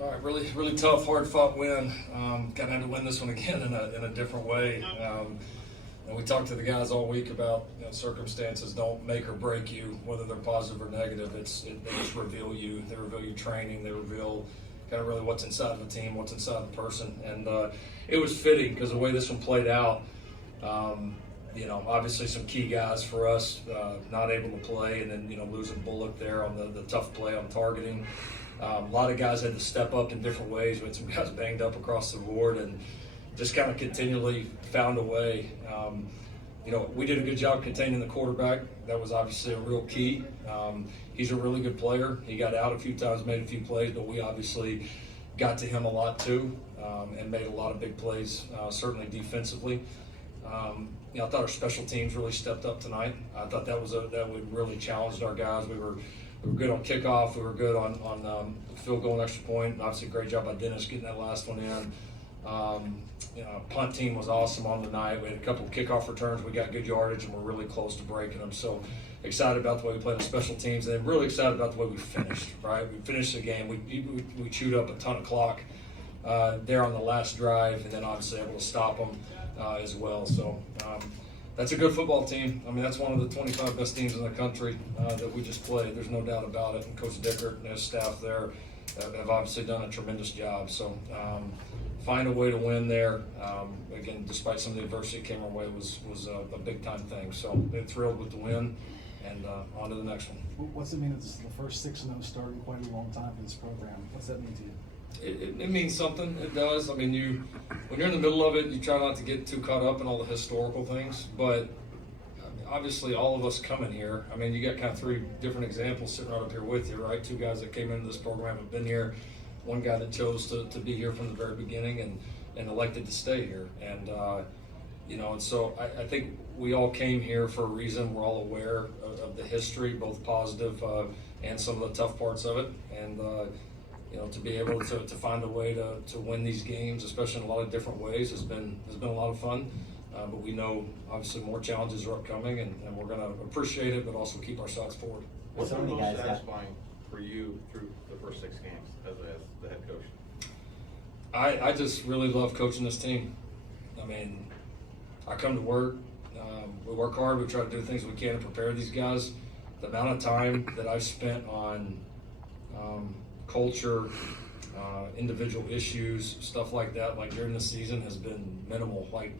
All right, really tough, hard-fought win. Kind of had to win this one again in a different way. And we talked to the guys all week about circumstances don't make or break you, whether they're positive or negative. They just reveal you. They reveal your training. They reveal kind of really what's inside of the team, what's inside the person. And it was fitting because the way this one played out, obviously some key guys for us not able to play, and then losing Bullock there on the tough play on targeting. A lot of guys had to step up in different ways. We had some guys banged up across the board and just kind of continually found a way. We did a good job containing the quarterback. That was obviously a real key. He's a really good player. He got out a few times, made a few plays, but we obviously got to him a lot too, and made a lot of big plays, certainly defensively. I thought our special teams really stepped up tonight. I thought that would really challenged our guys. We were good on kickoff. We were good on field goal and extra point. And obviously, great job by Dennis getting that last one in. Punt team was awesome on the night. We had a couple of kickoff returns. We got good yardage, and we're really close to breaking them. So excited about the way we played on special teams, and really excited about the way we finished. Right, we finished the game. We chewed up a ton of clock there on the last drive, and then obviously able to stop them as well. So. That's a good football team. I mean, that's one of the 25 best teams in the country that we just played. There's no doubt about it. And Coach Dickert and his staff there have obviously done a tremendous job. So find a way to win there. Again, despite some of the adversity that came our way, was a big-time thing. So they're thrilled with the win, and on to the next one. What's it mean that this is the first 6-0 start in quite a long time for this program? What's that mean to you? It means something. It does. I mean, when you're in the middle of it, you try not to get too caught up in all the historical things. But obviously, all of us coming here, I mean, you got kind of three different examples sitting right up here with you, right? Two guys that came into this program have been here. One guy that chose to be here from the very beginning and elected to stay here. And and so I think we all came here for a reason. We're all aware of the history, both positive and some of the tough parts of it. And to be able to find a way to win these games, especially in a lot of different ways, has been a lot of fun. But we know obviously more challenges are upcoming, and we're going to appreciate it, but also keep our shots forward. What's been most satisfying for you through the first 6 games as the head coach? I just really love coaching this team. I mean, I come to work, we work hard, we try to do things we can to prepare these guys. The amount of time that I've spent on culture, individual issues, stuff like that, like during the season, has been minimal. Like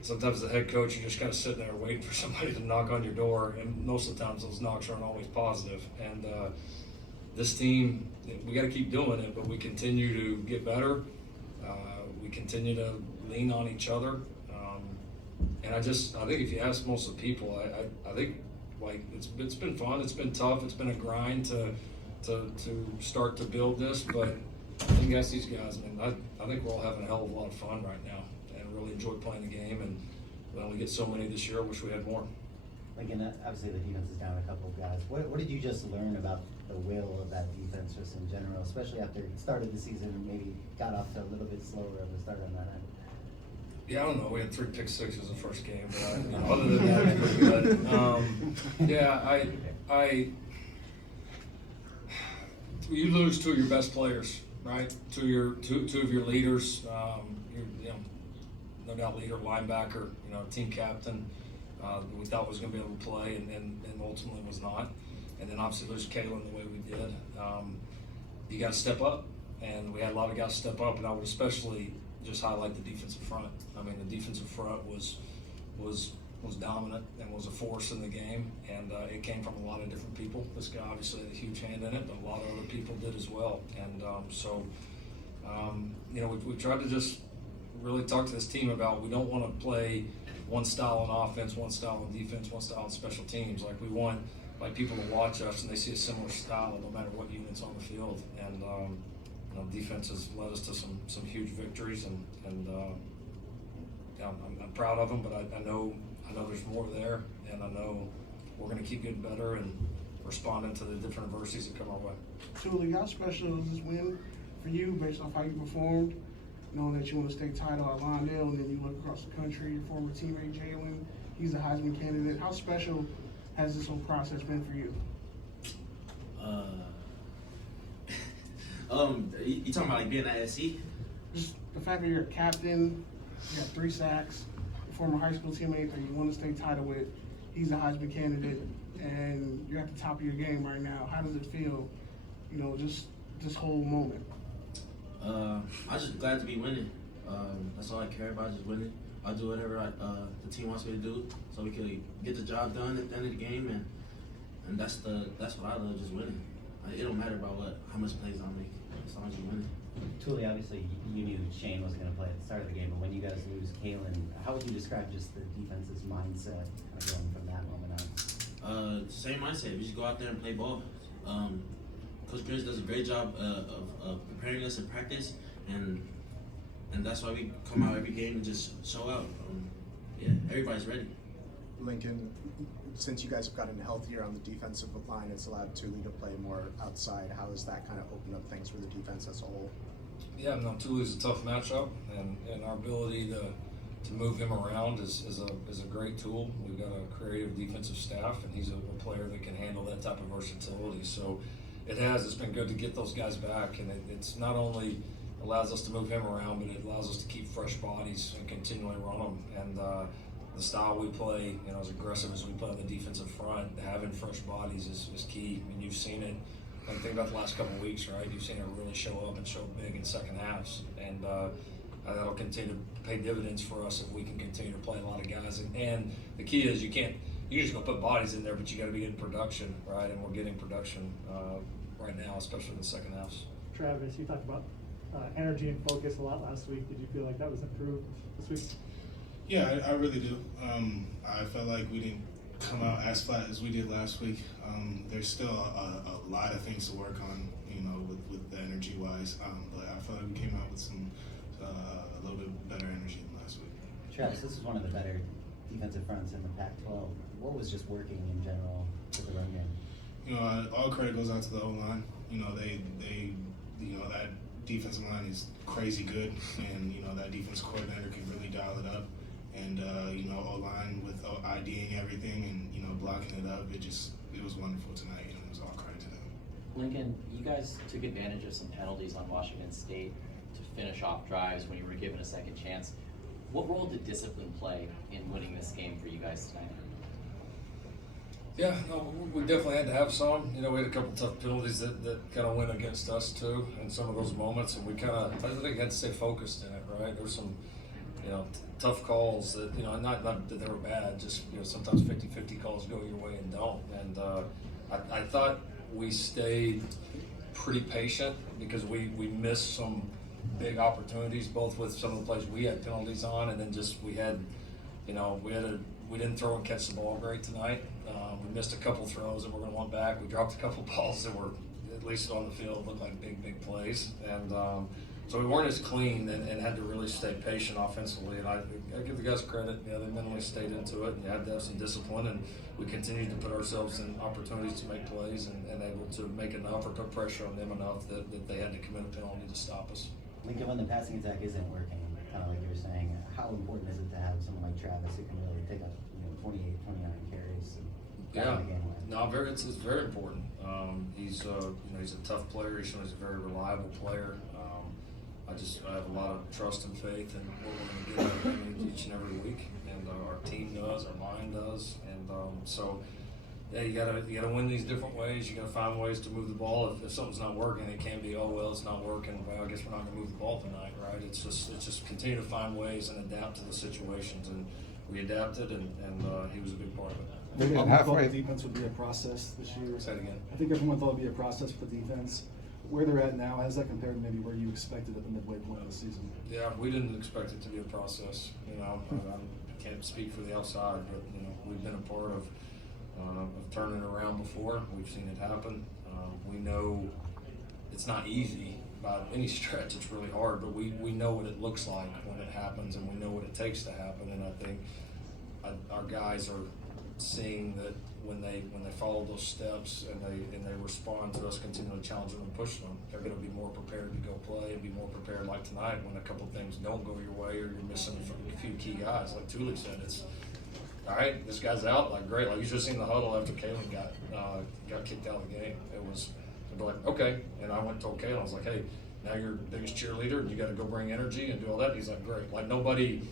sometimes the head coach, you're just kind of sitting there waiting for somebody to knock on your door, and most of the times those knocks aren't always positive. And this team, we got to keep doing it, but we continue to get better. We continue to lean on each other. And I think if you ask most of the people, I think like it's been fun, it's been tough, it's been a grind to start to build this, but I think ask these guys, I think we're all having a hell of a lot of fun right now and really enjoy playing the game, and we only get so many this year. I wish we had more. Again, obviously the defense is down a couple of guys. What did you just learn about the will of that defense just in general, especially after it started the season and maybe got off to a little bit slower of a start on that end? Yeah, I don't know. We had 3 pick sixes the first game, but other than that, it was pretty good. You lose 2 of your best players, right? Two of your leaders. No doubt leader, linebacker, team captain. We thought was going to be able to play, and ultimately was not. And then obviously lose Kalen the way we did. You got to step up, and we had a lot of guys step up, and I would especially just highlight the defensive front. I mean, the defensive front was dominant and was a force in the game, and it came from a lot of different people. This guy obviously had a huge hand in it, but a lot of other people did as well. And we tried to just really talk to this team about we don't want to play one style on offense, one style on defense, one style on special teams. Like we want people to watch us and they see a similar style no matter what unit's on the field. And defense has led us to some huge victories, and I'm proud of them, but I know there's more there, and I know we're going to keep getting better and responding to the different adversities that come our way. Tuli, how special is this win for you based off how you performed, knowing that you won a state title at Londale, and then you look across the country, your former teammate Jalen, he's a Heisman candidate. How special has this whole process been for you? You talking about like being at SC? Just the fact that you're a captain, you got 3 sacks, your former high school teammate that you won the state title with, he's a Heisman candidate, and you're at the top of your game right now. How does it feel, you know, just this whole moment? I'm just glad to be winning. That's all I care about, just winning. I'll do whatever the team wants me to do, so we can get the job done at the end of the game, and that's what I love, just winning. It don't matter about how much plays I make, as long as you win. Tuli, obviously, you knew Shane wasn't going to play at the start of the game, but when you guys lose Kalen, how would you describe just the defense's mindset kind of going from that moment on? Same mindset. We just go out there and play ball. Coach Grizz does a great job of preparing us in practice, and that's why we come out every game and just show out. Yeah, everybody's ready. Lincoln, since you guys have gotten healthier on the defensive line, it's allowed Tuli to play more outside. How has that kind of opened up things for the defense as a whole? Yeah, no, Tuli's a tough matchup, and our ability to move him around is a great tool. We've got a creative defensive staff, and he's a player that can handle that type of versatility. So it's been good to get those guys back, and it's not only allows us to move him around, but it allows us to keep fresh bodies and continually run them. And the style we play, you know, as aggressive as we play on the defensive front, having fresh bodies is key. I mean, you've seen it. Like, think about the last couple of weeks, right? You've seen it really show up and show big in second halves, and that'll continue to pay dividends for us if we can continue to play a lot of guys. And the key is you just go put bodies in there, but you got to be getting production, right? And we're getting production right now, especially in the second halves. Travis, you talked about energy and focus a lot last week. Did you feel like that was improved this week? Yeah, I really do. I felt like we didn't come out as flat as we did last week. There's still a lot of things to work on, you know, with the energy wise. But I felt like we came out with some a little bit better energy than last week. Travis, this is one of the better defensive fronts in the Pac-12. What was just working in general with the run game? You know, all credit goes out to the O-line. You know, they you know, that defensive line is crazy good, and you know that defense coordinator can really dial it up. And you know, O-line with IDing everything and you know blocking it up, it was wonderful tonight, and it was all credit to them. Lincoln, you guys took advantage of some penalties on Washington State to finish off drives when you were given a second chance. What role did discipline play in winning this game for you guys tonight? Yeah, no, we definitely had to have some. You know, we had a couple tough penalties that kind of went against us too in some of those moments, and we I think had to stay focused in it, right? There were some, you know, tough calls that, you know, not that they were bad, just, you know, sometimes 50-50 calls go your way and don't. And I thought we stayed pretty patient because we missed some big opportunities, both with some of the plays we had penalties on, and then just we didn't throw and catch the ball great tonight. We missed a couple throws that we're going to want back. We dropped a couple balls that were, at least on the field, looked like big plays. And so we weren't as clean and had to really stay patient offensively. And I give the guys credit. You know, they mentally stayed into it, and you had to have some discipline. And we continued to put ourselves in opportunities to make plays and able to make enough or put pressure on them enough that they had to commit a penalty to stop us. Lincoln, when the passing attack isn't working, kind of like you were saying, how important is it to have someone like Travis who can really pick up, you know, 28, 29 carries? Yeah, no, it's very important. He's you know, he's a tough player. He's a very reliable player. I have a lot of trust and faith in what we're going to get out of him each and every week, and our team does, our mind does, and so yeah, you gotta win these different ways. You gotta find ways to move the ball. If something's not working, it can be, oh well, it's not working. Well, I guess we're not gonna move the ball tonight, right? It's just continue to find ways and adapt to the situations, and we adapted, and he was a big part of it. Everyone thought the defense would be a process this year. Say it again. I think everyone thought it would be a process for the defense. Where they're at now, how does that compare to maybe where you expected at the midway point of the season? Yeah, we didn't expect it to be a process. You know, I can't speak for the outside, but you know, we've been a part of turning it around before. We've seen it happen. We know it's not easy by any stretch. It's really hard, but we know what it looks like when it happens, and we know what it takes to happen. And I think our guys are seeing that when they follow those steps and they respond to us continually challenging them and pushing them, they're going to be more prepared to go play and be more prepared like tonight when a couple things don't go your way or you're missing a few key guys. Like Tuli said, it's all right, this guy's out, like great. Like you should have seen the huddle after Kalen got kicked out of the game. It was I'd be like, okay. And I went to okay, and I was like, hey, now you're the biggest cheerleader, and you got to go bring energy and do all that. And he's like, great. Like nobody,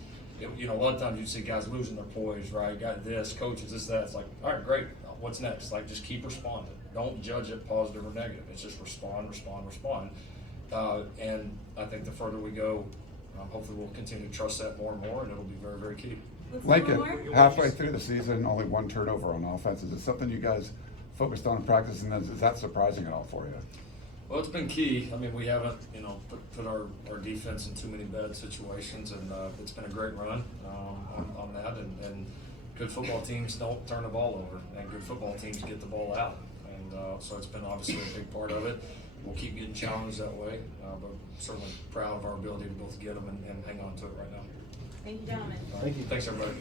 you know, a lot of times you see guys losing their poise, right? Got this, coaches, this, that. It's like, all right, great. What's next? Like, just keep responding. Don't judge it positive or negative. It's just respond. And I think the further we go, hopefully we'll continue to trust that more and more, and it'll be very, very key. Lincoln, halfway through the season, only 1 turnover on offense. Is it something you guys focused on in practice, and is that surprising at all for you? Well, it's been key. I mean, we haven't, you know, put our defense in too many bad situations, and it's been a great run on that. And good football teams don't turn the ball over, and good football teams get the ball out. And so it's been obviously a big part of it. We'll keep getting challenged that way, but certainly proud of our ability to both get them and hang on to it right now. Thank you, gentlemen. Thank you. Thanks, everybody.